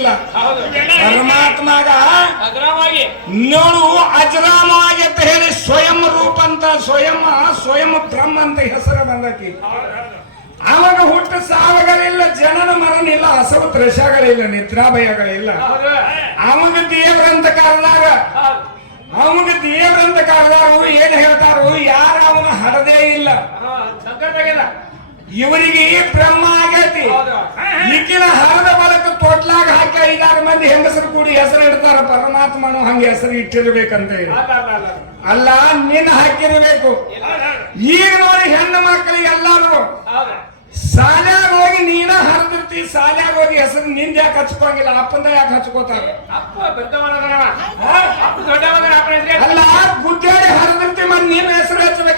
ಇಲ್ಲ. ಪರಮಾತ್ಮಗ ನೋಡು ಅಜರಾಮವಾಗಿ ಅಂತ ಹೇಳಿ ಸ್ವಯಂ ರೂಪ ಅಂತ ಸ್ವಯಂ ಸ್ವಯಂ ಬ್ರಹ್ಮ ಅಂತ ಹೆಸರು ಬಂದತಿ ಅವಾಗ ಹುಟ್ಟ ಸಾವಗಳಿಲ್ಲ ಜನನ ಮರಣ ಇಲ್ಲ ಅಸವ ತ್ರಶಗಳಿಲ್ಲ ನಿದ್ರಾಭಯಗಳಿಲ್ಲ. ಅವನ ಅವಾಗ ದೇವರಂತ ಕಾಲದಾಗ ಅವಾಗ ದೇವರಂತ ಕಾಲದಾಗ ಏನ್ ಹೇಳ್ತಾರು ಯಾರ ಅವನ ಹಡದೇ ಇಲ್ಲ. ಇವರಿಗೆ ಬ್ರಹ್ಮ ಆಗೈತಿ. ಈಗಿನ ಹರದ ಬಲಕ ತೊಟ್ಲಾಗ ಹಾಕಿ ಐದಾರು ಮಂದಿ ಹೆಂಗಸರು ಕೂಡಿ ಹೆಸರು ಇಡ್ತಾರ. ಪರಮಾತ್ಮನು ಹಂಗೆ ಹೆಸರು ಇಟ್ಟಿರ್ಬೇಕಂತ ಹೇಳಿ. ಅಲ್ಲ ನಿನ್ನ ಹಾಕಿರ್ಬೇಕು. ಈಗ ನೋಡಿ ಹೆಣ್ಣು ಮಕ್ಕಳಿಗೆ ಎಲ್ಲಾರು. ಸಾಲ್ಯಾಗ ಹೋಗಿ ನೀನ ಹರಿದಿರ್ತಿ ಸಾಲ್ಯಾಗ ಹೋಗಿ ಹೆಸರು ನಿಂದ ಯಾಕೆ ಹಚ್ಕೋಂಗಿಲ್ಲ ಅಪ್ಪಂದ ಯಾಕೆ ಹಚ್ಕೋತಾರ? ಅಲ್ಲ ಗುಡ್ಡಾಡಿ ಹರಿದಿರ್ತಿ ಮತ್ತೆ ನಿನ್ನ ಹೆಸರು ಹಚ್ಚಬೇಕಾಗಿತ್ತಲ್ಲ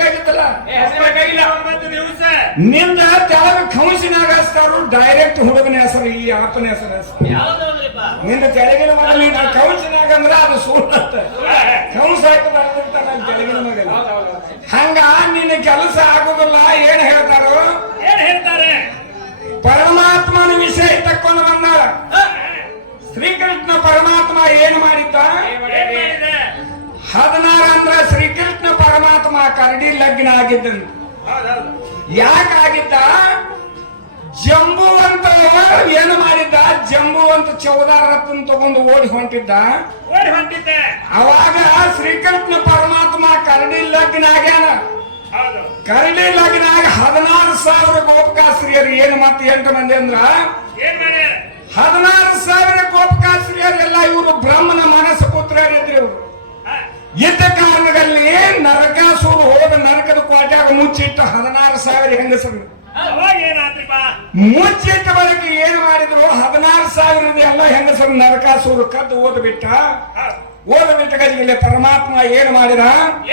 ನಿಂದ ತೆಳಗ ಕಂಸಿನಾಗ ಹಚ್ತಾರು ಡೈರೆಕ್ಟ್ ಹುಡುಗನ ಹೆಸರು ಈ ಅಪ್ಪನ ಹೆಸರು ನಿನ್ನ ತೆಳಗಿನ ಮಗ ನೀನು ಕಂಸಿನಾಗ ಅಂದ್ರೆ ಅದು ಸುಳ್ಳತ್ತ ಕಂಸ ಹಾಕಿ ಅಲ್ಲಿ ತೆಳಗಿನ ಮಗ ಹಂಗ ನಿನ್ನ ಕೆಲಸ ಆಗುದಿಲ್ಲ ಏನ್ ಹೇಳ್ತಾರೋ? ಏನ್ ಹೇಳ್ತಾರೆ? ಪರಮಾತ್ಮನ ವಿಷಯ ತಕ್ಕೊಂಡು ಬಂದ ಶ್ರೀಕೃಷ್ಣ ಪರಮಾತ್ಮ ಏನ್ ಮಾಡಿದ್ದ? ಹದಿನಾರು ಕರಡಿ ಲಗ್ನ ಆಗಿದ್ದಂತ ಯಾಕಾಗಿದ್ದ ಜಂಬುವಂತ ಏನು ಮಾಡಿದ್ದ? ಜಂಬುವಂತ ಚೌದಾರ ರತ್ನ ತಗೊಂಡು ಓಡಿ ಹೊಂಟಿದ್ದ. ಓಡಿ ಹೊಂಟಿದ್ದ. ಅವಾಗ ಶ್ರೀಕೃಷ್ಣ ಪರಮಾತ್ಮ ಕರಡಿ ಲಗ್ನ ಆಗ್ಯಾನ. ಕರಡಿ ಲಗ್ನ ಆಗ ಹದಿನಾರು ಸಾವಿರ ಗೋಪಕಾಸ್ತ್ರೀಯರು ಏನು ಮತ್ತೆ ಎಂಟು ಮಂದಿ ಅಂದ್ರ? ಹದಿನಾರು ಮುಚ್ಚಿಟ್ಟು ಹದಿನಾರು ಸಾವಿರ ಹೆಂಗಸರು. ಮುಚ್ಚಿಟ್ಟ ಬಳಿಕ ಏನು ಮಾಡಿದ್ರು? ಹದಿನಾರು ಸಾವಿರದ ಎಲ್ಲ ಹೆಂಗಸರು ನರಕಾಸುರು ಕದ್ದು ಓದ್ಬಿಟ್ಟ. ಓದ್ಬಿಟ್ಟ ಗಜಿಗೆ ಪರಮಾತ್ಮ ಏನು ಮಾಡಿದ?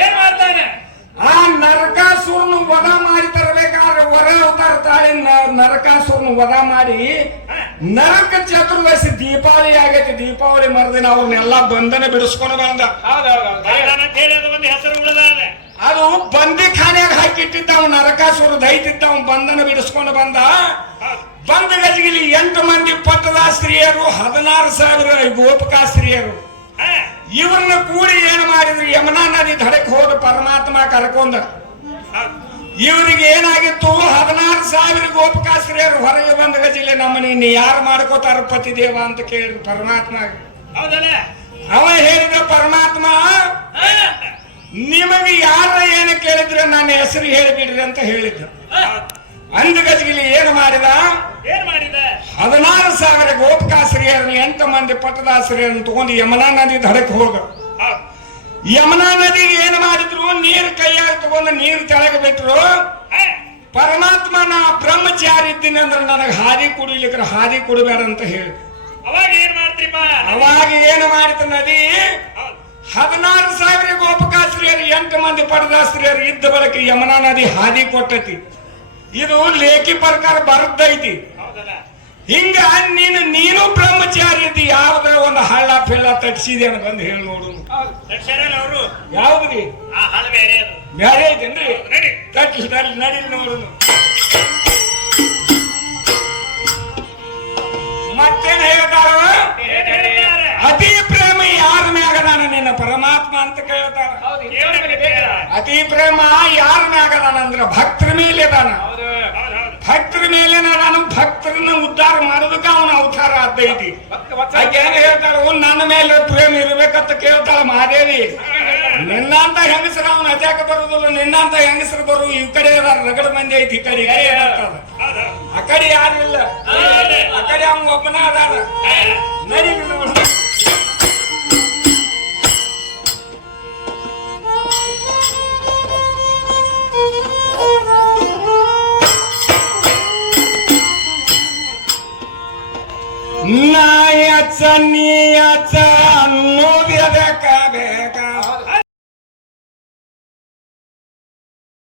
ಏನ್ ಮಾಡ್ತಾನೆ? ಆ ನರಕಾಸುರನು ವಧ ಮಾಡಿ ತರಬೇಕಾದ್ರೆ ವರ ಅವತಾರ ತಾಳಿ ನರಕಾಸುರನ್ನು ನರಕಾಸುರನು ವಧ ಮಾಡಿ ನರಕ ಚತುರ್ದಶಿ ದೀಪಾವಳಿ ಆಗೈತಿ. ದೀಪಾವಳಿ ಮರದಿನ ಅವ್ರನ್ನೆಲ್ಲ ಬಂಧನ ಬಿಡಿಸ್ಕೊಂಡು ಬಂದ. ಅದು ಬಂದಿ ಅವ್ನು ನರಕಾಸುರ ದೈತಿದ್ದವ್ ಬಂಧನ ಬಿಡಿಸ್ಕೊಂಡು ಬಂದ. ಬಂದ ಗಜಗಿಲಿ ಎಂಟು ಮಂದಿ ಪಟ್ಟದ ಸ್ತ್ರೀಯರು ಹದಿನಾರು ಸಾವಿರ ಗೋಪಕಾ ಸ್ತ್ರೀಯರು. ಇವ್ರನ್ನ ಕೂಡಿ ಏನು ಮಾಡಿದ್ರು? ಯಮುನಾ ನದಿ ದಡಕ್ಕೆ ಹೋದ ಪರಮಾತ್ಮ ಕರ್ಕೊಂಡ. ಇವರಿಗೆ ಏನಾಗಿತ್ತು? ಹದಿನಾರು ಸಾವಿರ ಗೋಪಕಾ ಸ್ತ್ರೀಯರು ಹೊರಗೆ ಬಂದ ಗಜಿಲೆ ನಮ್ಮನೆ ಇನ್ನು ಯಾರು ಮಾಡ್ಕೋತಾರ ಪತಿದೇವ ಅಂತ ಕೇಳಿದ್ರು ಪರಮಾತ್ಮ. ಹೌದಲ್ಲ? ಅವ ಹೇಳಿದ ಪರಮಾತ್ಮ ನಿಮಗೆ ಯಾರ ಏನು ಕೇಳಿದ್ರೆ ನನ್ನ ಹೆಸರು ಹೇಳಿಬಿಡ್ರಿ ಅಂತ ಹೇಳಿದ್ದ. ಅಂದು ಗಜಗಿಲಿ ಏನು ಮಾಡಿದ? ಏನ್ ಮಾಡಿದ? ಹದಿನಾರು ಸಾವಿರ ಗೋಪಕಾಶ್ರೀಯರನ್ನು ಎಂಟು ಮಂದಿ ಪಟ್ಟದಾಶ್ರೀಯರನ್ನು ತಗೊಂಡು ಯಮುನಾ ನದಿ ದಡಕ್ಕೆ ಹೋಗ ಯಮುನಾ ನದಿಗೆ ಏನು ಮಾಡಿದ್ರು? ನೀರು ಕೈಯಾಗ ತಗೊಂಡು ನೀರು ತೆಳಗೆ ಬಿಟ್ರು. ಪರಮಾತ್ಮ ನಾ ಬ್ರಹ್ಮಚಾರಿ ಇದ್ದೀನಿ ಅಂದ್ರೆ ನನಗೆ ಹಾದಿ ಕುಡಿಲಿಕ್ಕೆ ಹಾದಿ ಕುಡಿಬೇಡ ಅಂತ ಹೇಳಿ. ಅವಾಗ ಏನ್ ಮಾಡ್ತೀಪ ಅವಾಗ ಏನು ಮಾಡಿದ ನದಿ? ಹೌದು. ಹದಿನಾರು ಸಾವಿರ ಎಂಟು ಮಂದಿ ಪರದಾಸ್ತ್ರೀಯರು ಇದ್ದ ಬಳಿಕ ಯಮುನಾ ನದಿ ಹಾದಿ ಕೊಟ್ಟತಿ. ಇದು ಲೇಖಿ ಪ್ರಕಾರ ಹೌದಲ್ಲ ಹಿಂಗ ನೀನು ನೀನು ಬ್ರಹ್ಮಚಾರಿ ಇದ್ದಿ ಯಾವ್ದ್ರ ಒಂದು ಹಳ್ಳ ಫೆಳ್ಳ ತಟ್ಸಿದೆ ಅಂತ ಬಂದು ಹೇಳಿ ನೋಡು. ಯಾವ್ದ್ರಿ? ಬೇರೆ ಐತೇನ್ರಿ ನಡಿ ನಡಿ ನೋಡು. ಮತ್ತೇನ್ ಹೇಳ್ತಾರ? ಅತಿ ಪ್ರೇಮ ಯಾರ ಮ್ಯಾಗ ನಾನು ನಿನ್ನ ಪರಮಾತ್ಮ ಅಂತ ಕೇಳ್ತಾರ ಹೌದು ಏನ್ ಹೇಳ್ತಾರೆ? ಅತಿ ಪ್ರೇಮ ಯಾರ ಮ್ಯಾಗ ಅಂದ್ರ ಭಕ್ತರ ಮೇಲೆ ಅದಾನ. ಭಕ್ತರ ಮೇಲೆ ನಾನು ಭಕ್ತರನ್ನ ಉದ್ಧಾರ ಮಾಡೋದಕ್ಕ ಅವನ ಅವತಾರ ಆಕೆ ಏನ್ ಹೇಳ್ತಾರ ನನ್ನ ಮೇಲೆ ಪ್ರೇಮ ಇರ್ಬೇಕಂತ ಕೇಳ್ತಾಳ ಮಹಾದೇವಿ. ನಿನ್ನಂತ ಹೆಂಗಸರ ಅವನ ಅಜಾಕ ಬರುದಿಲ್ಲ ನಿನ್ನಂತ ಹೆಂಗಸರು ಬರು ಈ ಕಡೆ ರಗಡ ಮಂದಿ ಐತಿ ಈ ಕಡೆ ಆ ಕಡೆ ಯಾರಿಲ್ಲ ಆ ಕಡೆ ಅವನ ಒಬ್ಬನ ಅದಾರ ನಡಿ ನೋಡು. ನಾಯಚ ನೀಯಚ ಅನ್ನೋದು ಎದಕ ಬೇಕ